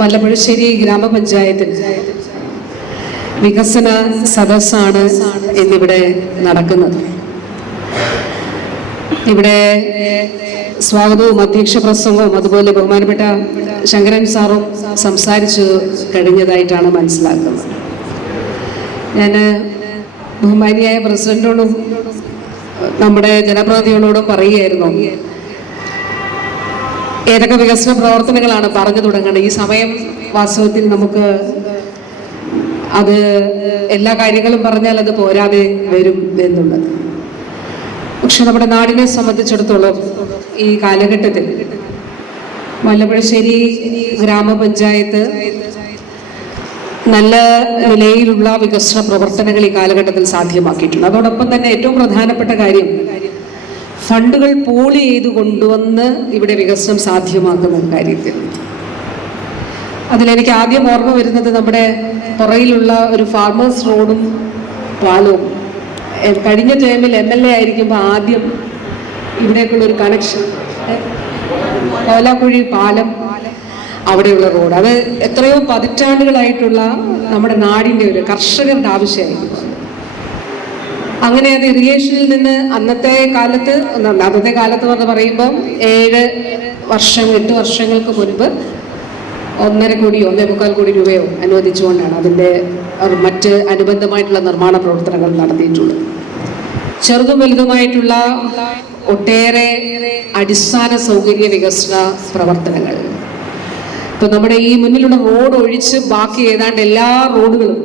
വല്ലപ്പുഴശ്ശേരി ഗ്രാമപഞ്ചായത്തിൽ വികസന സദസ്സാണ് ഇന്നിവിടെ നടക്കുന്നത്. ഇവിടെ സ്വാഗതവും അധ്യക്ഷ പ്രസംഗവും അതുപോലെ ബഹുമാനപ്പെട്ട ശങ്കരൻ സാറും സംസാരിച്ചു കഴിഞ്ഞതായിട്ടാണ് മനസ്സിലാക്കുന്നത്. ഞാൻ ബഹുമാനിയായ പ്രസിഡന്റിനോടും നമ്മുടെ ജനപ്രതിനിധികളോടും പറയുകയായിരുന്നു. ഏതൊക്കെ വികസന പ്രവർത്തനങ്ങളാണ് പറഞ്ഞു തുടങ്ങേണ്ടത്? ഈ സമയം വാസ്തവത്തിൽ നമുക്ക് അത് എല്ലാ കാര്യങ്ങളും പറഞ്ഞാൽ അത് പോരാതെ വരും എന്നുള്ളത്. പക്ഷെ നമ്മുടെ നാടിനെ സംബന്ധിച്ചിടത്തോളം ഈ കാലഘട്ടത്തിൽ വല്ലപ്പുഴശ്ശേരി ഗ്രാമപഞ്ചായത്ത് നല്ല നിലയിലുള്ള വികസന പ്രവർത്തനങ്ങൾ ഈ കാലഘട്ടത്തിൽ സാധ്യമാക്കിയിട്ടുണ്ട്. അതോടൊപ്പം തന്നെ ഏറ്റവും പ്രധാനപ്പെട്ട കാര്യം ഫണ്ടുകൾ പൂൾ ചെയ്ത് കൊണ്ടുവന്ന് ഇവിടെ വികസനം സാധ്യമാക്കുന്ന കാര്യത്തിൽ. അതിലെനിക്ക് ആദ്യം ഓർമ്മ വരുന്നത് നമ്മുടെ പുറയിലുള്ള ഒരു ഫാർമേഴ്സ് റോഡും പാലവും. കഴിഞ്ഞ ടൈമിൽ എം എൽ എ ആയിരിക്കുമ്പോൾ ആദ്യം ഇവിടേക്കുള്ള ഒരു കണക്ഷൻ കോലാക്കുഴി പാലം അവിടെയുള്ള റോഡ് അത് എത്രയോ പതിറ്റാണ്ടുകളായിട്ടുള്ള നമ്മുടെ നാടിന്റെ ഒരു കർഷകരുടെ ആവശ്യമായിരുന്നു. അങ്ങനെ അത് ഇറിഗേഷനിൽ നിന്ന് അന്നത്തെ കാലത്ത് അന്നത്തെ കാലത്ത് എന്ന് പറയുമ്പോൾ ഏഴ് വർഷം എട്ട് വർഷങ്ങൾക്ക് മുൻപ് ഒന്നര കോടിയോ ഒന്നേ മുക്കാൽ കോടി രൂപയോ അനുവദിച്ചുകൊണ്ടാണ് അതിന്റെ മറ്റ് അനുബന്ധമായിട്ടുള്ള നിർമ്മാണ പ്രവർത്തനങ്ങൾ നടത്തിയിട്ടുള്ളത്. ചെറുതും വലുതുമായിട്ടുള്ള ഒട്ടേറെ അടിസ്ഥാന സൗകര്യ വികസന പ്രവർത്തനങ്ങൾ. ഇപ്പൊ നമ്മുടെ ഈ മുന്നിലുള്ള റോഡ് ഒഴിച്ച് ബാക്കി ഏതാണ്ട് എല്ലാ റോഡുകളും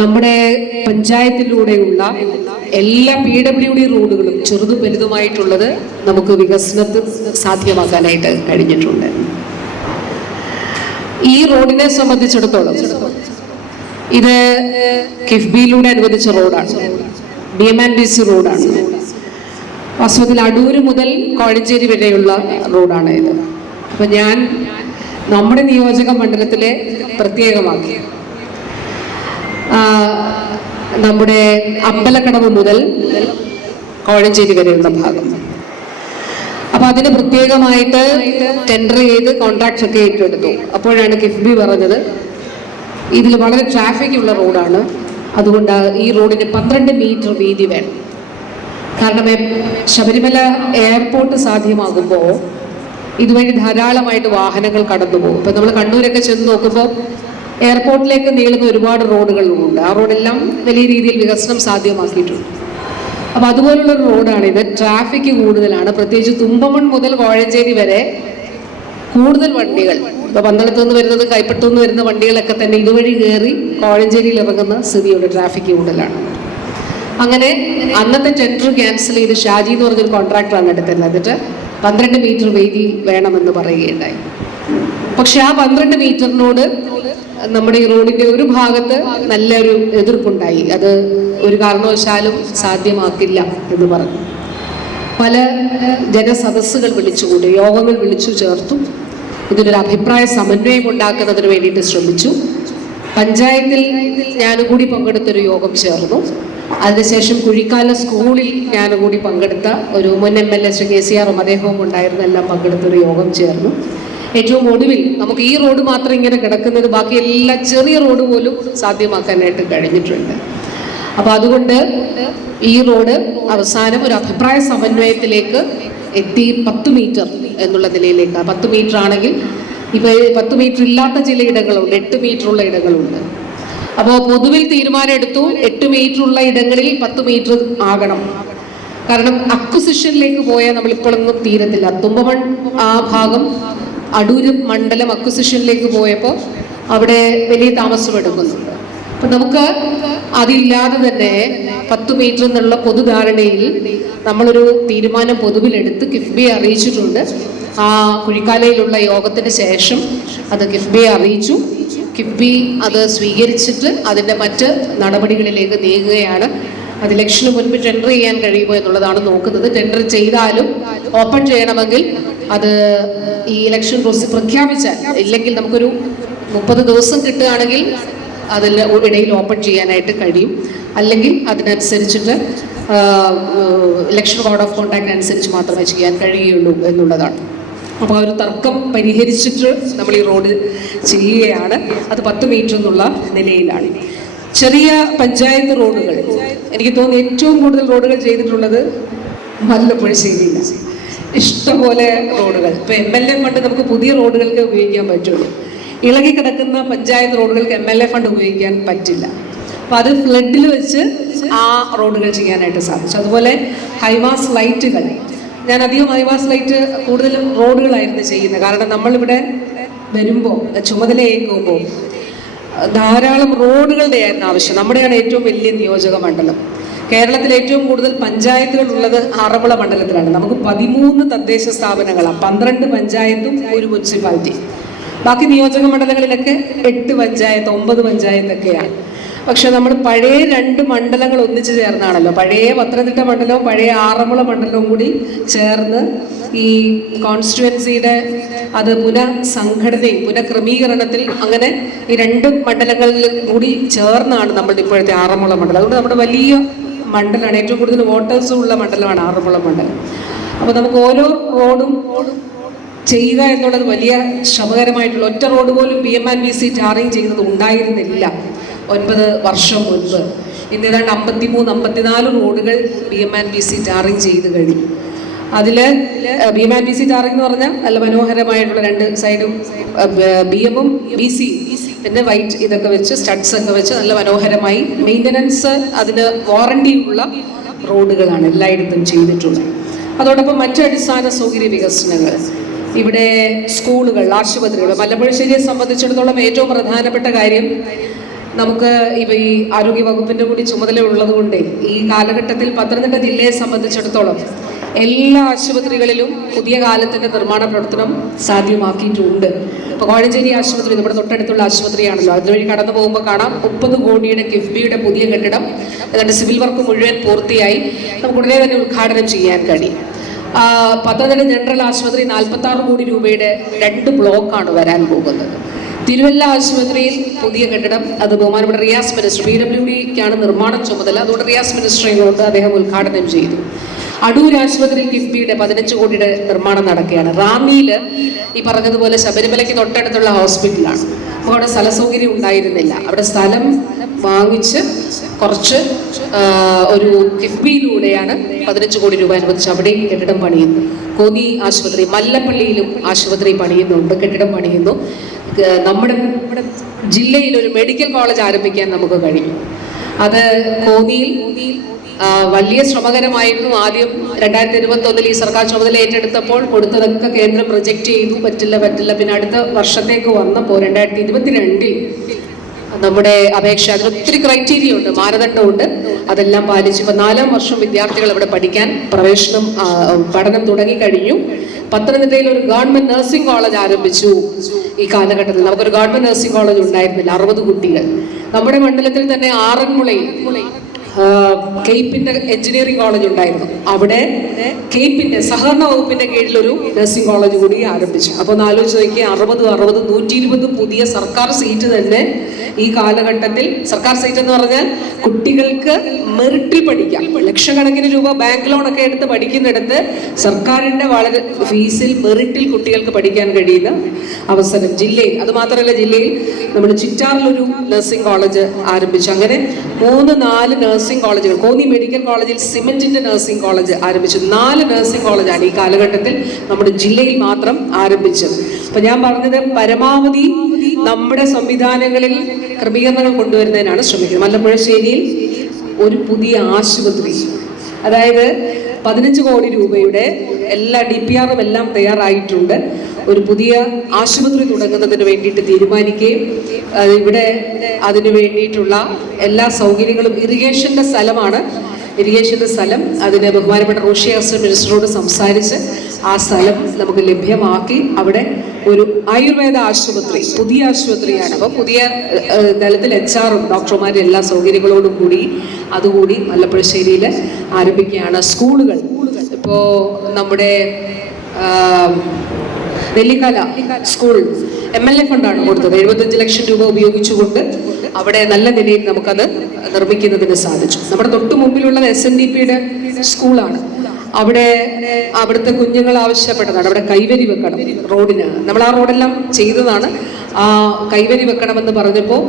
നമ്മുടെ പഞ്ചായത്തിലൂടെയുള്ള എല്ലാ പി ഡബ്ല്യു ഡി റോഡുകളും ചെറുതും വലുതുമായിട്ടുള്ളത് നമുക്ക് വികസനത്തിൽ സാധ്യമാക്കാനായിട്ട് കഴിഞ്ഞിട്ടുണ്ട്. ഈ റോഡിനെ സംബന്ധിച്ചിടത്തോളം ഇത് കിഫ്ബിയിലൂടെ അനുവദിച്ച റോഡാണ്. B M and B C റോഡാണ്. വാസ്തവത്തിൽ അടൂര് മുതൽ കോഴഞ്ചേരി വരെയുള്ള റോഡാണ് ഇത്. അപ്പൊ ഞാൻ നമ്മുടെ നിയോജക മണ്ഡലത്തിലെ പ്രത്യേകമാക്കി നമ്മുടെ അമ്പലക്കടവ് മുതൽ കോഴഞ്ചേരി വരെയുള്ള ഭാഗം. അപ്പൊ അതിന് പ്രത്യേകമായിട്ട് ടെൻഡർ ചെയ്ത് കോൺട്രാക്ട്സ് ഒക്കെ ഏറ്റെടുത്തു. അപ്പോഴാണ് കിഫ്ബി പറഞ്ഞത്. ഇതിൽ വളരെ ട്രാഫിക് ഉള്ള റോഡാണ്. അതുകൊണ്ട് ഈ റോഡിന് പന്ത്രണ്ട് മീറ്റർ വീതി വേണം. കാരണം ശബരിമല എയർപോർട്ട് സാധ്യമാകുമ്പോൾ ഇതുവഴി ധാരാളമായിട്ട് വാഹനങ്ങൾ കടന്നു പോകും ഇപ്പം നമ്മൾ കണ്ണൂരൊക്കെ ചെന്ന് നോക്കുമ്പോൾ എയർപോർട്ടിലേക്ക് നീളുന്ന ഒരുപാട് റോഡുകളുണ്ട് ആ റോഡെല്ലാം വലിയ രീതിയിൽ വികസനം സാധ്യമാക്കിയിട്ടുണ്ട്. അപ്പോൾ അതുപോലുള്ള ഒരു റോഡാണ് ഇത് ട്രാഫിക് കൂടുതലാണ്. പ്രത്യേകിച്ച് തുമ്പമൺ മുതൽ കോഴഞ്ചേരി വരെ കൂടുതൽ വണ്ടികൾ. ഇപ്പൊ പന്തളത്ത് നിന്ന് വരുന്നത് കൈപ്പറ്റു നിന്ന് വരുന്ന വണ്ടികളൊക്കെ തന്നെ ഇതുവഴി കയറി കോഴഞ്ചേരിയിൽ ഇറങ്ങുന്ന സ്ഥിതിയുണ്ട്. ട്രാഫിക് കൂടുതലാണ്. അങ്ങനെ അന്നത്തെ ടെൻഡർ ക്യാൻസൽ ചെയ്ത് ഷാജി എന്ന് പറഞ്ഞൊരു കോൺട്രാക്ടറാണ് എടുത്തിരുന്നത്. എന്നിട്ട് പന്ത്രണ്ട് മീറ്റർ വീതി വേണമെന്ന് പറയുകയുണ്ടായി. പക്ഷെ ആ പന്ത്രണ്ട് മീറ്ററിനോട് നമ്മുടെ ഈ റോഡിന്റെ ഒരു ഭാഗത്ത് നല്ലൊരു എതിർപ്പുണ്ടായി. അത് ഒരു കാരണവശാലും സാധ്യമാക്കില്ല എന്ന് പറഞ്ഞു. പല ജനസദസ്സുകൾ വിളിച്ചുകൂടി യോഗങ്ങൾ വിളിച്ചു ചേർത്തു. ഇതിനൊരു അഭിപ്രായ സമന്വയം ഉണ്ടാക്കുന്നതിന് വേണ്ടിയിട്ട് ശ്രമിച്ചു. പഞ്ചായത്തിൽ ഞാനും കൂടി പങ്കെടുത്തൊരു യോഗം ചേർന്നു. അതിനുശേഷം കുഴിക്കാല സ്കൂളിൽ ഞാനും കൂടി പങ്കെടുത്ത ഒരു മുൻ M L A Shri K C ആറും അദ്ദേഹവും ഉണ്ടായിരുന്ന എല്ലാം പങ്കെടുത്തൊരു യോഗം ചേർന്നു. ഏറ്റവും ഒടുവിൽ നമുക്ക് ഈ റോഡ് മാത്രം ഇങ്ങനെ കിടക്കുന്നത് ബാക്കി എല്ലാ ചെറിയ റോഡ് പോലും സാധ്യമാക്കാനായിട്ട് കഴിഞ്ഞിട്ടുണ്ട്. അപ്പോൾ അതുകൊണ്ട് ഈ റോഡ് അവസാനം ഒരു അഭിപ്രായ സമന്വയത്തിലേക്ക് എത്തി പത്ത് മീറ്റർ എന്നുള്ള നിലയിലേക്ക്. പത്ത് മീറ്റർ ആണെങ്കിൽ ഇപ്പോൾ പത്ത് മീറ്റർ ഇല്ലാത്ത ചില ഇടങ്ങളുണ്ട് എട്ട് മീറ്റർ ഉള്ള ഇടങ്ങളുണ്ട്. അപ്പോൾ പൊതുവിൽ തീരുമാനം എടുത്തു എട്ട് മീറ്റർ ഉള്ള ഇടങ്ങളിൽ പത്ത് മീറ്റർ ആകണം. കാരണം അക്വിസിഷനിലേക്ക് പോയാൽ നമ്മളിപ്പോഴൊന്നും തീരത്തില്ല. തുമ്പമൺ ആ ഭാഗം അടൂര് മണ്ഡലം അക്വിസിഷനിലേക്ക് പോയപ്പോൾ അവിടെ വലിയ താമസം എടുക്കുന്നുണ്ട് അപ്പൊ നമുക്ക് അതില്ലാതെ തന്നെ പത്ത് മീറ്റർ എന്നുള്ള പൊതുധാരണയിൽ നമ്മളൊരു തീരുമാനം പൊതുവിലെടുത്ത് കിഫ്ബിയെ അറിയിച്ചിട്ടുണ്ട്. ആ കുഴിക്കാലയിലുള്ള യോഗത്തിന് ശേഷം അത് കിഫ്ബിയെ അറിയിച്ചു. കിഫ്ബി അത് സ്വീകരിച്ചിട്ട് അതിന്റെ മറ്റ് നടപടികളിലേക്ക് നീങ്ങുകയാണ്. അത് ഇലക്ഷന് മുൻപ് ടെൻഡർ ചെയ്യാൻ കഴിയുമോ എന്നുള്ളതാണ് നോക്കുന്നത്. ടെൻഡർ ചെയ്താലും ഓപ്പൺ ചെയ്യണമെങ്കിൽ അത് ഈ ഇലക്ഷൻ പ്രോസസ് പ്രഖ്യാപിച്ചാൽ ഇല്ലെങ്കിൽ നമുക്കൊരു മുപ്പത് ദിവസം കിട്ടുകയാണെങ്കിൽ അതിൽ ഇടയിൽ ഓപ്പൺ ചെയ്യാനായിട്ട് കഴിയും. അല്ലെങ്കിൽ അതിനനുസരിച്ചിട്ട് ഇലക്ഷൻ കോഡ് ഓഫ് കോണ്ടാക്ട് അനുസരിച്ച് മാത്രമേ ചെയ്യാൻ കഴിയുള്ളൂ എന്നുള്ളതാണ്. അപ്പോൾ ഒരു തർക്കം പരിഹരിച്ചിട്ട് നമ്മൾ ഈ റോഡ് ചെയ്യുകയാണ്. അത് പത്ത് മീറ്റർ എന്നുള്ള നിലയിലാണ്. ചെറിയ പഞ്ചായത്ത് റോഡുകൾ എനിക്ക് തോന്നുന്നു ഏറ്റവും കൂടുതൽ റോഡുകൾ ചെയ്തിട്ടുള്ളത് മല്ലപ്പുഴശ്ശേരിയിലാണ്. ഇഷ്ടംപോലെ റോഡുകൾ. ഇപ്പൊ എം എൽ എ ഫണ്ട് നമുക്ക് പുതിയ റോഡുകൾക്ക് ഉപയോഗിക്കാൻ പറ്റുള്ളൂ. ഇളകി കിടക്കുന്ന പഞ്ചായത്ത് റോഡുകൾക്ക് എം എൽ എ ഫണ്ട് ഉപയോഗിക്കാൻ പറ്റില്ല. അപ്പൊ അത് ഫ്ലഡിൽ വെച്ച് ആ റോഡുകൾ ചെയ്യാനായിട്ട് സാധിച്ചു. അതുപോലെ ഹൈവാസ് ലൈറ്റുകൾ. ഞാൻ അധികം ഹൈവാസ് ലൈറ്റ് കൂടുതലും റോഡുകളായിരുന്നു ചെയ്യുന്നത്. കാരണം നമ്മളിവിടെ വരുമ്പോൾ ചുമതലയേക്കുമ്പോൾ ധാരാളം റോഡുകളുടെ ആയിരുന്നു ആവശ്യം. നമ്മുടെയാണ് ഏറ്റവും വലിയ നിയോജക മണ്ഡലം. കേരളത്തിൽ ഏറ്റവും കൂടുതൽ പഞ്ചായത്തുകൾ ഉള്ളത് ആറന്മുള മണ്ഡലത്തിലാണ്. നമുക്ക് പതിമൂന്ന് തദ്ദേശ സ്ഥാപനങ്ങളാണ് പന്ത്രണ്ട് പഞ്ചായത്തും ഒരു മുനിസിപ്പാലിറ്റി. ബാക്കി നിയോജക മണ്ഡലങ്ങളിലൊക്കെ എട്ട് പഞ്ചായത്ത് ഒമ്പത് പഞ്ചായത്തൊക്കെയാണ്. പക്ഷെ നമ്മൾ പഴയ രണ്ട് മണ്ഡലങ്ങൾ ഒന്നിച്ചു ചേർന്നാണല്ലോ. പഴയ പത്തനംതിട്ട മണ്ഡലവും പഴയ ആറന്മുള മണ്ഡലവും കൂടി ചേർന്ന് ഈ കോൺസ്റ്റിറ്റ്യുവൻസിയുടെ അത് പുനഃസംഘടനയും പുനഃക്രമീകരണത്തിൽ അങ്ങനെ ഈ രണ്ട് മണ്ഡലങ്ങളിൽ കൂടി ചേർന്നാണ് നമ്മൾ ഇപ്പോഴത്തെ ആറന്മുള മണ്ഡലം. അതുകൊണ്ട് നമ്മുടെ വലിയ മണ്ഡലമാണ്. ഏറ്റവും കൂടുതൽ വോട്ടേഴ്സും ഉള്ള മണ്ഡലമാണ് ആറന്മുള മണ്ഡലം. അപ്പോൾ നമുക്ക് ഓരോ റോഡും ചെയ്യുക എന്നുള്ളത് വലിയ ശ്രമകരമായിട്ടുള്ള ഒറ്റ റോഡ് പോലും P M and B C tarring ചെയ്യുന്നത് ഉണ്ടായിരുന്നില്ല ഒൻപത് വർഷം മുൻപ്. ഇന്ന് ഏതാണ്ട് അമ്പത്തിമൂന്ന് അമ്പത്തിനാല് റോഡുകൾ B M and B C tarring ചെയ്ത് കഴിഞ്ഞു. അതിൽ B M and B C tarring എന്ന് പറഞ്ഞാൽ നല്ല മനോഹരമായിട്ടുള്ള രണ്ട് സൈഡും ബി എമ്മും ബി സി പിന്നെ വൈറ്റ് ഇതൊക്കെ വെച്ച് സ്റ്റഡ്സ് ഒക്കെ വെച്ച് നല്ല മനോഹരമായി മെയിന്റനൻസ് അതിന് വാറണ്ടി ഉള്ള റോഡുകളാണ് എല്ലായിടത്തും ചെയ്തിട്ടുള്ളത്. അതോടൊപ്പം മറ്റ് അടിസ്ഥാന സൗകര്യ വികസനങ്ങൾ. ഇവിടെ സ്കൂളുകൾ ആശുപത്രികൾ മലമ്പുഴശ്ശേരിയെ സംബന്ധിച്ചിടത്തോളം ഏറ്റവും പ്രധാനപ്പെട്ട കാര്യം നമുക്ക് ഇവ ഈ ആരോഗ്യ വകുപ്പിന്റെ കൂടി ചുമതല ഉള്ളതുകൊണ്ട് ഈ കാലഘട്ടത്തിൽ പത്തനംതിട്ട ജില്ലയെ സംബന്ധിച്ചിടത്തോളം എല്ലാ ആശുപത്രികളിലും പുതിയ കാലത്തിന്റെ നിർമ്മാണ പ്രവർത്തനം സാധ്യമാക്കിയിട്ടുണ്ട്. ഇപ്പോൾ കോഴഞ്ചേരി ആശുപത്രി നമ്മുടെ തൊട്ടടുത്തുള്ള ആശുപത്രിയാണല്ലോ. അതുവഴി കടന്നു പോകുമ്പോൾ കാണാം മുപ്പത് കോടിയുടെ കിഫ്ബിയുടെ പുതിയ കെട്ടിടം. എന്നിട്ട് സിവിൽ വർക്ക് മുഴുവൻ പൂർത്തിയായി. നമുക്ക് ഉടനെ തന്നെ ഉദ്ഘാടനം ചെയ്യാൻ കഴിയും. പത്തനംതിട്ട ജനറൽ ആശുപത്രി നാൽപ്പത്തി ആറ് കോടി രൂപയുടെ രണ്ട് ബ്ലോക്കാണ് വരാൻ പോകുന്നത്. തിരുവല്ല ആശുപത്രിയിൽ പുതിയ കെട്ടിടം അത് ബഹുമാനപ്പെട്ട റിയാസ് മിനിസ്റ്റർ പി ഡബ്ല്യു ഡിക്കാണ് നിർമ്മാണ ചുമതല. അതുകൊണ്ട് റിയാസ് മിനിസ്റ്ററിനോട് അദ്ദേഹം ഉദ്ഘാടനം ചെയ്തു. അടൂർ ആശുപത്രിയിൽ കിഫ്ബിയുടെ പതിനഞ്ച് കോടിയുടെ നിർമ്മാണം നടക്കുകയാണ്. റാന്നിയിൽ ഈ പറഞ്ഞതുപോലെ ശബരിമലയ്ക്ക് തൊട്ടടുത്തുള്ള ഹോസ്പിറ്റലാണ്. അപ്പോൾ അവിടെ സ്ഥല സൗകര്യം ഉണ്ടായിരുന്നില്ല. അവിടെ സ്ഥലം വാങ്ങിച്ച് കുറച്ച് ഒരു കിഫ്ബിയിലൂടെയാണ് പതിനഞ്ച് കോടി രൂപ അനുവദിച്ച് അവിടെയും കെട്ടിടം പണിയുന്നു കോന്നി ആശുപത്രി മല്ലപ്പള്ളിയിലും ആശുപത്രി പണിയുന്നുണ്ട് കെട്ടിടം പണിയുന്നു. നമ്മുടെ നമ്മുടെ ജില്ലയിൽ ഒരു മെഡിക്കൽ കോളേജ് ആരംഭിക്കാൻ നമുക്ക് കഴിയും. അത് കോന്നിയിൽ വലിയ ശ്രമകരമായിരുന്നു ആദ്യം രണ്ടായിരത്തി ഇരുപത്തി ഒന്നിൽ ഈ സർക്കാർ ചുമതല ഏറ്റെടുത്തപ്പോൾ കൊടുത്തതൊക്കെ കേന്ദ്രം പ്രൊജക്റ്റ് ചെയ്തു. പറ്റില്ല പറ്റില്ല. പിന്നെ അടുത്ത വർഷത്തേക്ക് വന്നപ്പോൾ രണ്ടായിരത്തി ഇരുപത്തിരണ്ടിൽ നമ്മുടെ അപേക്ഷ അതിന് ഒത്തിരി ക്രൈറ്റീരിയ ഉണ്ട് മാനദണ്ഡമുണ്ട്. അതെല്ലാം പാലിച്ച് ഇപ്പൊ നാലാം വർഷം വിദ്യാർത്ഥികൾ ഇവിടെ പഠിക്കാൻ പ്രവേശനം പഠനം തുടങ്ങി കഴിഞ്ഞു പത്തനംതിട്ടയിൽ ഒരു ഗവൺമെന്റ് നഴ്സിംഗ് കോളേജ് ആരംഭിച്ചു ഈ കാലഘട്ടത്തിൽ. നമുക്കൊരു ഗവൺമെന്റ് നഴ്സിംഗ് കോളേജ് ഉണ്ടായിരുന്നില്ല അറുപത് കുട്ടികൾ. നമ്മുടെ മണ്ഡലത്തിൽ തന്നെ ആറന്മുളയിൽ ആ, കെയ്പ്പിന്റെ എഞ്ചിനീയറിംഗ് കോളേജ് ഉണ്ടായിരുന്നു. അവിടെ കെയ്പിന്റെ സഹകരണ വകുപ്പിന്റെ കീഴിലൊരു നഴ്സിംഗ് കോളേജ് കൂടി ആരംഭിച്ചു. അപ്പോൾ ഒന്ന് ആലോചിച്ച് നോക്കിയാൽ അറുപത് അറുപത് നൂറ്റി ഇരുപത് പുതിയ സർക്കാർ സീറ്റ് തന്നെ ഈ കാലഘട്ടത്തിൽ സർക്കാർ സീറ്റ് എന്ന് പറഞ്ഞാൽ കുട്ടികൾക്ക് മെറിറ്റിൽ പഠിക്കാം. ലക്ഷക്കണക്കിന് രൂപ ബാങ്ക് ലോൺ ഒക്കെ എടുത്ത് പഠിക്കുന്നിടത്ത് സർക്കാരിന്റെ വളരെ ഫീസിൽ മെറിറ്റിൽ കുട്ടികൾക്ക് പഠിക്കാൻ കഴിയുന്ന അവസരം ജില്ലയിൽ. അതുമാത്രമല്ല ജില്ലയിൽ നമ്മൾ ചിറ്റാറിലൊരു നഴ്സിംഗ് കോളേജ് ആരംഭിച്ചു. അങ്ങനെ മൂന്ന് നാല് നഴ്സിംഗ് കോളേജുകൾ കോന്നി മെഡിക്കൽ കോളേജിൽ സിമെന്റിന്റെ നഴ്സിംഗ് കോളേജ് ആരംഭിച്ചു. നാല് നഴ്സിംഗ് കോളേജാണ് ഈ കാലഘട്ടത്തിൽ നമ്മുടെ ജില്ലയിൽ മാത്രം ആരംഭിച്ചത്. അപ്പൊ ഞാൻ പറഞ്ഞത് പരമാവധി നമ്മുടെ സംവിധാനങ്ങളിൽ ക്രമീകരണങ്ങൾ കൊണ്ടുവരുന്നതിനാണ് ശ്രമിക്കുന്നത്. മല്ലപ്പുഴശ്ശേരിയിൽ ഒരു പുതിയ ആശുപത്രി അതായത് പതിനഞ്ച് കോടി രൂപയുടെ എല്ലാ ഡി പി ആറും എല്ലാം തയ്യാറായിട്ടുണ്ട്. ഒരു പുതിയ ആശുപത്രി തുടങ്ങുന്നതിന് വേണ്ടിയിട്ട് തീരുമാനിക്കുകയും ഇവിടെ അതിനു വേണ്ടിയിട്ടുള്ള എല്ലാ സൗകര്യങ്ങളും ഇറിഗേഷന്റെ സ്ഥലമാണ്. ഇറിഗേഷന്റെ സ്ഥലം അതിന് ബഹുമാനപ്പെട്ട റോഷി അസർ മിനിസ്റ്ററോട് സംസാരിച്ച് ആ സ്ഥലം നമുക്ക് ലഭ്യമാക്കി അവിടെ ഒരു ആയുർവേദ ആശുപത്രി പുതിയ ആശുപത്രിയാണ്. അപ്പോൾ പുതിയ തലത്തിൽ എച്ച് ആറും ഡോക്ടർമാരും എല്ലാ സൗകര്യങ്ങളോടും കൂടി അതുകൂടി മല്ലപ്പുഴശ്ശേരിയിൽ ആരംഭിക്കുകയാണ്. സ്കൂളുകൾ ഇപ്പോൾ നമ്മുടെ Nellikkala school M L A ഫണ്ടാണ് കൊടുത്തത്. എഴുപത്തഞ്ച് ലക്ഷം രൂപ ഉപയോഗിച്ചുകൊണ്ട് അവിടെ നല്ല നിലയിൽ നമുക്കത് നിർമ്മിക്കുന്നതിന് സാധിച്ചു. നമ്മുടെ തൊട്ട് മുമ്പിലുള്ളത് എസ് എൻ ഡി പിയുടെ സ്കൂളാണ്. അവിടെ അവിടുത്തെ കുഞ്ഞുങ്ങൾ ആവശ്യപ്പെട്ടതാണ്. അവിടെ കൈവരി വെക്കണം റോഡിന്. നമ്മൾ ആ റോഡെല്ലാം ചെയ്തതാണ്. ആ കൈവരി വെക്കണമെന്ന് പറഞ്ഞപ്പോൾ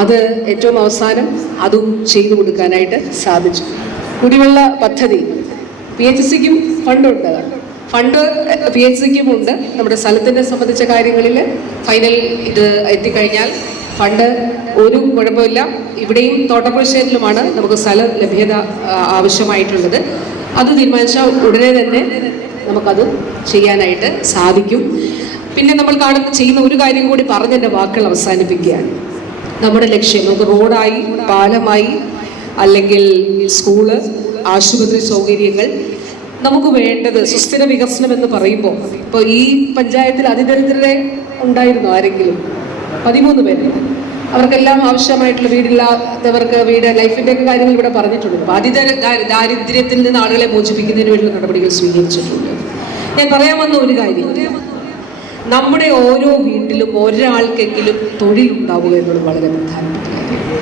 അത് ഏറ്റവും അവസാനം അതും ചെയ്തു കൊടുക്കാനായിട്ട് സാധിച്ചു. കുടിവെള്ള പദ്ധതി. പി എച്ച് സിക്കും ഫണ്ടുണ്ട്. ഫണ്ട് പി എച്ച് സിക്കും ഉണ്ട് നമ്മുടെ സ്ഥലത്തിനെ സംബന്ധിച്ച കാര്യങ്ങളിൽ ഫൈനൽ ഇത് എത്തിക്കഴിഞ്ഞാൽ ഫണ്ട് ഒരു കുഴപ്പമില്ല. ഇവിടെയും തോട്ടപ്പുഴശ്ശേരിലുമാണ് നമുക്ക് സ്ഥല ലഭ്യത ആവശ്യമായിട്ടുള്ളത്. അത് തീരുമാനിച്ചാൽ ഉടനെ തന്നെ നമുക്കത് ചെയ്യാനായിട്ട് സാധിക്കും. പിന്നെ നമ്മൾ കാണുന്ന ചെയ്യുന്ന ഒരു കാര്യം കൂടി പറഞ്ഞ് എന്റെ വാക്കുകൾ അവസാനിപ്പിക്കുകയാണ്. നമ്മുടെ ലക്ഷ്യം നമുക്ക് റോഡായി പാലമായി അല്ലെങ്കിൽ സ്കൂൾ ആശുപത്രി സൗകര്യങ്ങൾ നമുക്ക് വേണ്ടത് സുസ്ഥിര വികസനം എന്ന് പറയുമ്പോൾ ഇപ്പോൾ ഈ പഞ്ചായത്തിൽ അതിദരിദ്രരെ ഉണ്ടായിരുന്നു ആരെങ്കിലും? പതിമൂന്ന് പേര്. അവർക്കെല്ലാം ആവശ്യമായിട്ടുള്ള വീടില്ലാത്തവർക്ക് വീട് ലൈഫിന്റെ ഒക്കെ കാര്യങ്ങൾ ഇവിടെ പറഞ്ഞിട്ടുണ്ട്. അപ്പോൾ അതിദര ദാരിദ്ര്യത്തിൽ നിന്ന് ആളുകളെ മോചിപ്പിക്കുന്നതിന് വേണ്ടിയുള്ള നടപടികൾ സ്വീകരിച്ചിട്ടുണ്ട്. ഞാൻ പറയാൻ വന്ന ഒരു കാര്യം. നമ്മുടെ ഓരോ വീട്ടിലും ഒരാൾക്കെങ്കിലും തൊഴിലുണ്ടാവുക എന്നുള്ളത് വളരെ പ്രധാനപ്പെട്ട കാര്യമാണ്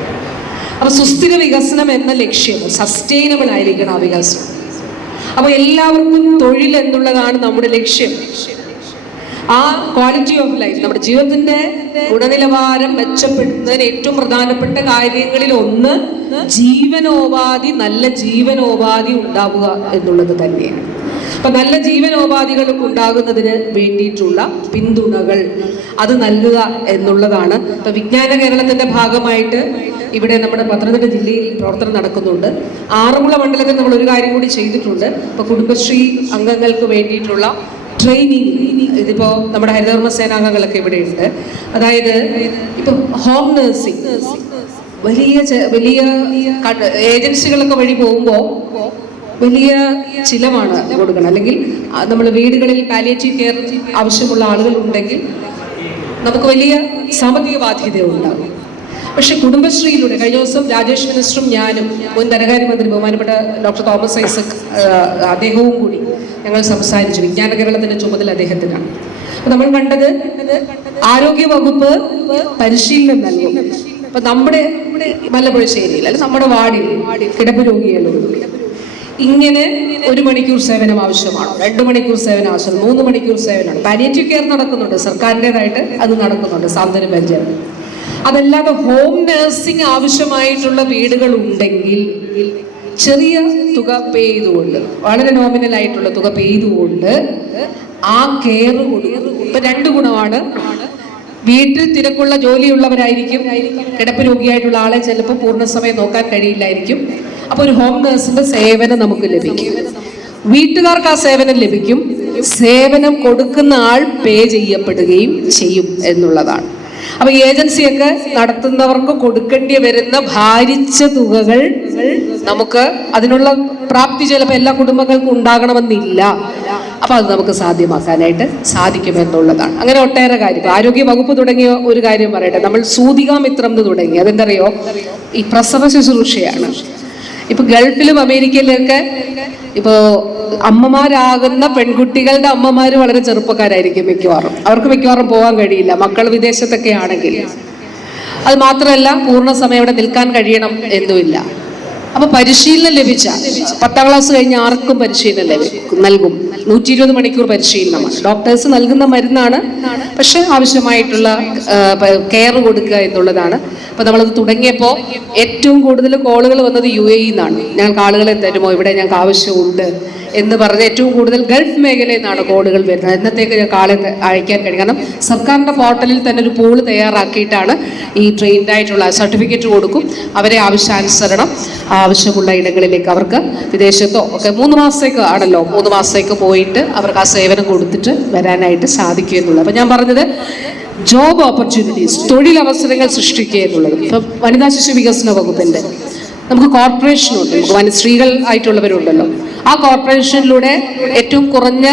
അപ്പൊ സുസ്ഥിര വികസനം എന്ന ലക്ഷ്യം സസ്റ്റൈനബിൾ ആയിരിക്കണം ആ വികസനം അപ്പൊ എല്ലാവർക്കും തൊഴിൽ എന്നുള്ളതാണ് നമ്മുടെ ലക്ഷ്യം. ആ ക്വാളിറ്റി ഓഫ് ലൈഫ് നമ്മുടെ ജീവിതത്തിന്റെ ഗുണനിലവാരം മെച്ചപ്പെടുത്തുന്നതിന് ഏറ്റവും പ്രധാനപ്പെട്ട കാര്യങ്ങളിൽ ഒന്ന് ജീവനോപാധി നല്ല ജീവനോപാധി ഉണ്ടാവുക എന്നുള്ളത് തന്നെയാണ്. അപ്പൊ നല്ല ജീവനോപാധികൾ ഉണ്ടാകുന്നതിന് വേണ്ടിയിട്ടുള്ള പിന്തുണകൾ അത് നൽകുക എന്നുള്ളതാണ്. ഇപ്പൊ വിജ്ഞാന കേരളത്തിന്റെ ഭാഗമായിട്ട് ഇവിടെ നമ്മുടെ പത്തനംതിട്ട ജില്ലയിൽ പ്രവർത്തനം നടക്കുന്നുണ്ട്. ആറന്മുള മണ്ഡലത്തിൽ നമ്മൾ ഒരു കാര്യം കൂടി ചെയ്തിട്ടുണ്ട്. ഇപ്പൊ കുടുംബശ്രീ അംഗങ്ങൾക്ക് വേണ്ടിയിട്ടുള്ള ട്രെയിനിങ് ഇതിപ്പോ നമ്മുടെ ഹരിതകർമ്മ സേനാംഗങ്ങളൊക്കെ ഇവിടെ ഉണ്ട്. അതായത് ഇപ്പൊ ഹോം നഴ്സിംഗ് വലിയ വലിയ ഏജൻസികളൊക്കെ വഴി പോകുമ്പോൾ വലിയ ചിലവാണ് കൊടുക്കണം. അല്ലെങ്കിൽ നമ്മൾ വീടുകളിൽ പാലിയേറ്റീവ് കെയർ ആവശ്യമുള്ള ആളുകൾ ഉണ്ടെങ്കിൽ നമുക്ക് വലിയ സാമ്പത്തിക ബാധ്യത ഉണ്ടാകും. പക്ഷെ കുടുംബശ്രീയിലൂടെ കഴിഞ്ഞ ദിവസം രാജേഷ് മിനിസ്റ്ററും ഞാനും മുൻ ധനകാര്യമന്ത്രി ബഹുമാനപ്പെട്ട ഡോക്ടർ തോമസ് ഐസക് അദ്ദേഹവും കൂടി ഞങ്ങൾ സംസാരിച്ചു വിജ്ഞാന കേരളത്തിന്റെ ചുമതല അദ്ദേഹത്തിനാണ്. അപ്പൊ നമ്മൾ കണ്ടത് ആരോഗ്യ വകുപ്പ് പരിശീലനം നൽകും. അപ്പൊ നമ്മുടെ മലപ്പുഴശ്ശേരിയിൽ അല്ലെ നമ്മുടെ വാർഡിൽ കിടപ്പ് രോഗികളുണ്ട്. ഇങ്ങനെ ഒരു മണിക്കൂർ സേവനം ആവശ്യമാണ്. രണ്ട് മണിക്കൂർ സേവനം ആവശ്യമാണ്. മൂന്ന് മണിക്കൂർ സേവനമാണ്. പാലിയേറ്റീവ് കെയർ നടക്കുന്നുണ്ട്. സർക്കാരിന്റെതായിട്ട് അത് നടക്കുന്നുണ്ട്. സാന്ത്വന പരിചയം. അതല്ലാതെ ഹോം നഴ്സിംഗ് ആവശ്യമായിട്ടുള്ള വീടുകൾ ഉണ്ടെങ്കിൽ ചെറിയ തുക പേ ചെയ്തുകൊണ്ട് വളരെ നോമിനൽ ആയിട്ടുള്ള തുക പേ ചെയ്തുകൊണ്ട് ആ കെയർ ഇപ്പൊ രണ്ട് ഗുണമാണ്. വീട്ടിൽ തിരക്കുള്ള ജോലിയുള്ളവരായിരിക്കും കിടപ്പ് രോഗിയായിട്ടുള്ള ആളെ ചിലപ്പോൾ പൂർണസമയം നോക്കാൻ കഴിയില്ലായിരിക്കും. അപ്പൊ ഒരു ഹോം നേഴ്സിന്റെ സേവനം നമുക്ക് ലഭിക്കും. വീട്ടുകാർക്ക് ആ സേവനം ലഭിക്കും. സേവനം കൊടുക്കുന്ന ആൾ പേ ചെയ്യപ്പെടുകയും ചെയ്യും എന്നുള്ളതാണ്. അപ്പൊ ഏജൻസിയൊക്കെ നടത്തുന്നവർക്ക് കൊടുക്കേണ്ടി വരുന്ന ഭാരിച്ച തുകകൾ നമുക്ക് അതിനുള്ള പ്രാപ്തി ചിലപ്പോൾ എല്ലാ കുടുംബങ്ങൾക്കും ഉണ്ടാകണമെന്നില്ല. അപ്പൊ അത് നമുക്ക് സാധ്യമാക്കാനായിട്ട് സാധിക്കുമെന്നുള്ളതാണ് അങ്ങനെ ഒട്ടേറെ കാര്യം ആരോഗ്യ വകുപ്പ് തുടങ്ങിയ ഒരു കാര്യം പറയട്ടെ. നമ്മൾ സൂതികാമിത്രം എന്ന് തുടങ്ങി. അതെന്തറിയോ? ഈ പ്രസവ ശുശ്രൂഷയാണ്. ഇപ്പൊ ഗൾഫിലും അമേരിക്കയിലൊക്കെ ഇപ്പോ അമ്മമാരാകുന്ന പെൺകുട്ടികളുടെ അമ്മമാര് വളരെ ചെറുപ്പക്കാരായിരിക്കും മിക്കവാറും. അവർക്ക് മിക്കവാറും പോകാൻ കഴിയില്ല. മക്കൾ വിദേശത്തൊക്കെ ആണെങ്കിൽ. അത് മാത്രമല്ല പൂർണ സമയം ഇവിടെ നിൽക്കാൻ കഴിയണം എന്നുമില്ല അപ്പൊ പരിശീലനം ലഭിച്ച. പത്താം ക്ലാസ് കഴിഞ്ഞ ആർക്കും പരിശീലനം ലഭിക്കും. നൽകും. നൂറ്റി ഇരുപത് മണിക്കൂർ പരിശീലനമാണ് ഡോക്ടേഴ്സ് നൽകുന്ന മരുന്നാണ്. പക്ഷെ ആവശ്യമായിട്ടുള്ള കെയർ കൊടുക്കുക എന്നുള്ളതാണ്. അപ്പൊ നമ്മളത് തുടങ്ങിയപ്പോൾ ഏറ്റവും കൂടുതൽ കോളുകൾ വന്നത് യു എ നിന്നാണ് ഞങ്ങൾക്ക് ആളുകളെ തരുമോ? ഇവിടെ ഞങ്ങൾക്ക് ആവശ്യമുണ്ട് എന്ന് പറഞ്ഞ് ഏറ്റവും കൂടുതൽ ഗൾഫ് മേഖലയിൽ നിന്നാണ് കോളുകൾ വരുന്നത്. എന്നത്തേക്ക് ഞങ്ങൾക്ക് ആളെ അയക്കാൻ കഴിയും. കാരണം സർക്കാരിന്റെ പോർട്ടലിൽ തന്നെ ഒരു പൂൾ തയ്യാറാക്കിയിട്ടാണ് ഈ ട്രെയിൻഡ് ആയിട്ടുള്ള സർട്ടിഫിക്കറ്റ് കൊടുക്കും. അവരെ ആവശ്യാനുസരണം ആവശ്യമുള്ള ഇടങ്ങളിലേക്ക് അവർക്ക് വിദേശത്തോ ഒക്കെ മൂന്ന് മാസത്തേക്ക് ആണല്ലോ മൂന്ന് മാസത്തേക്ക് പോയിട്ട് അവർക്ക് ആ സേവനം കൊടുത്തിട്ട് വരാനായിട്ട് സാധിക്കും എന്നുള്ളത്. അപ്പം ഞാൻ പറഞ്ഞത് ജോബ് ഓപ്പർച്യൂണിറ്റീസ് തൊഴിലവസരങ്ങൾ സൃഷ്ടിക്കുക എന്നുള്ളത്. ഇപ്പം വനിതാ ശിശു വികസന വകുപ്പിന്റെ നമുക്ക് കോർപ്പറേഷനുണ്ട് നമുക്ക് വന സ്ത്രീകൾ ആയിട്ടുള്ളവരുണ്ടല്ലോ. ആ കോർപ്പറേഷനിലൂടെ ഏറ്റവും കുറഞ്ഞ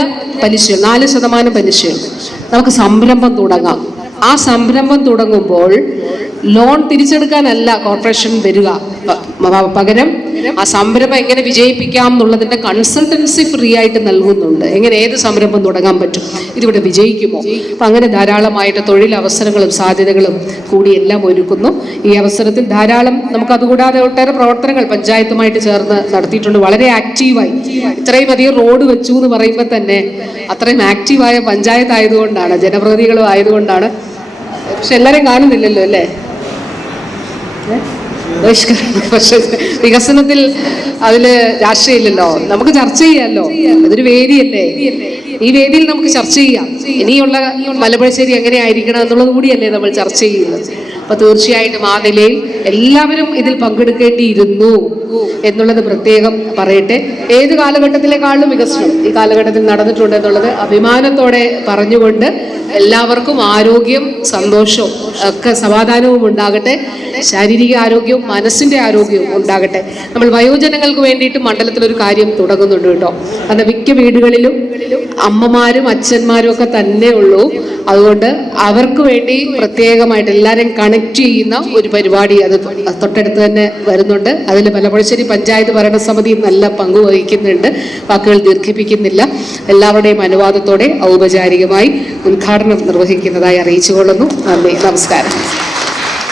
പലിശ നാല് ശതമാനം പലിശയുണ്ട്. നമുക്ക് സംരംഭം തുടങ്ങാം. ആ സംരംഭം തുടങ്ങുമ്പോൾ ലോൺ തിരിച്ചെടുക്കാനല്ല കോർപ്പറേഷൻ വരിക. പകരം ആ സംരംഭം എങ്ങനെ വിജയിപ്പിക്കാം എന്നുള്ളതിന്റെ കൺസൾട്ടൻസി ഫ്രീ ആയിട്ട് നൽകുന്നുണ്ട്. എങ്ങനെ ഏത് സംരംഭം തുടങ്ങാൻ പറ്റും? ഇതിവിടെ വിജയിക്കുമോ? അപ്പം അങ്ങനെ ധാരാളമായിട്ട് തൊഴിലവസരങ്ങളും സാധ്യതകളും കൂടി എല്ലാം ഒരുക്കുന്നു. ഈ അവസരത്തിൽ ധാരാളം നമുക്ക് അതുകൂടാതെ ഒട്ടേറെ പ്രവർത്തനങ്ങൾ പഞ്ചായത്തുമായിട്ട് ചേർന്ന് നടത്തിയിട്ടുണ്ട്. വളരെ ആക്റ്റീവായി ഇത്രയും അധികം റോഡ് വെച്ചു എന്ന് പറയുമ്പോൾ തന്നെ അത്രയും ആക്റ്റീവായ പഞ്ചായത്ത് ആയതുകൊണ്ടാണ് ജനപ്രതിനിധികളും ആയതുകൊണ്ടാണ്. പക്ഷെ എല്ലാവരെയും കാണുന്നില്ലല്ലോ അല്ലേ? പക്ഷെ വികസനത്തിൽ അതിൽ രാഷ്ട്രീയമില്ലല്ലോ. നമുക്ക് ചർച്ച ചെയ്യാമല്ലോ അതൊരു വേദിയല്ലേ? ഈ വേദിയിൽ നമുക്ക് ചർച്ച ചെയ്യാം. ഇനിയുള്ള മലപ്പുഴശ്ശേരി എങ്ങനെയായിരിക്കണം എന്നുള്ളത് കൂടിയല്ലേ നമ്മൾ ചർച്ച ചെയ്യുന്നത്. അപ്പൊ തീർച്ചയായിട്ടും ആ നിലയിൽ എല്ലാവരും ഇതിൽ പങ്കെടുക്കേണ്ടിയിരുന്നു എന്നുള്ളത് പ്രത്യേകം പറയട്ടെ. ഏത് കാലഘട്ടത്തിലേക്കാളും വികസനം ഈ കാലഘട്ടത്തിൽ നടന്നിട്ടുണ്ട് എന്നുള്ളത് അഭിമാനത്തോടെ പറഞ്ഞുകൊണ്ട് എല്ലാവർക്കും ആരോഗ്യം സന്തോഷവും ഒക്കെ സമാധാനവും ഉണ്ടാകട്ടെ. ശാരീരിക ആരോഗ്യവും മനസ്സിന്റെ ആരോഗ്യവും ഉണ്ടാകട്ടെ. നമ്മൾ വയോജനങ്ങൾക്ക് വേണ്ടിയിട്ട് മണ്ഡലത്തിലൊരു കാര്യം തുടങ്ങുന്നുണ്ട് കേട്ടോ. അത് മിക്ക വീടുകളിലും അമ്മമാരും അച്ഛന്മാരും ഒക്കെ തന്നെ ഉള്ളൂ. അതുകൊണ്ട് അവർക്ക് വേണ്ടി പ്രത്യേകമായിട്ട് എല്ലാവരെയും കണക്ട് ചെയ്യുന്ന ഒരു പരിപാടി അത് തൊട്ടടുത്ത് തന്നെ വരുന്നുണ്ട്. അതിൽ മലപ്പുഴശ്ശേരി പഞ്ചായത്ത് ഭരണസമിതി നല്ല പങ്ക് വഹിക്കുന്നുണ്ട്. വാക്കുകൾ ദീർഘിപ്പിക്കുന്നില്ല. എല്ലാവരുടെയും അനുവാദത്തോടെ ഔപചാരികമായി ഉദ്ഘാടനം നിർവഹിക്കുന്നതായി അറിയിച്ചുകൊള്ളുന്നു. നന്ദി. നമസ്കാരം.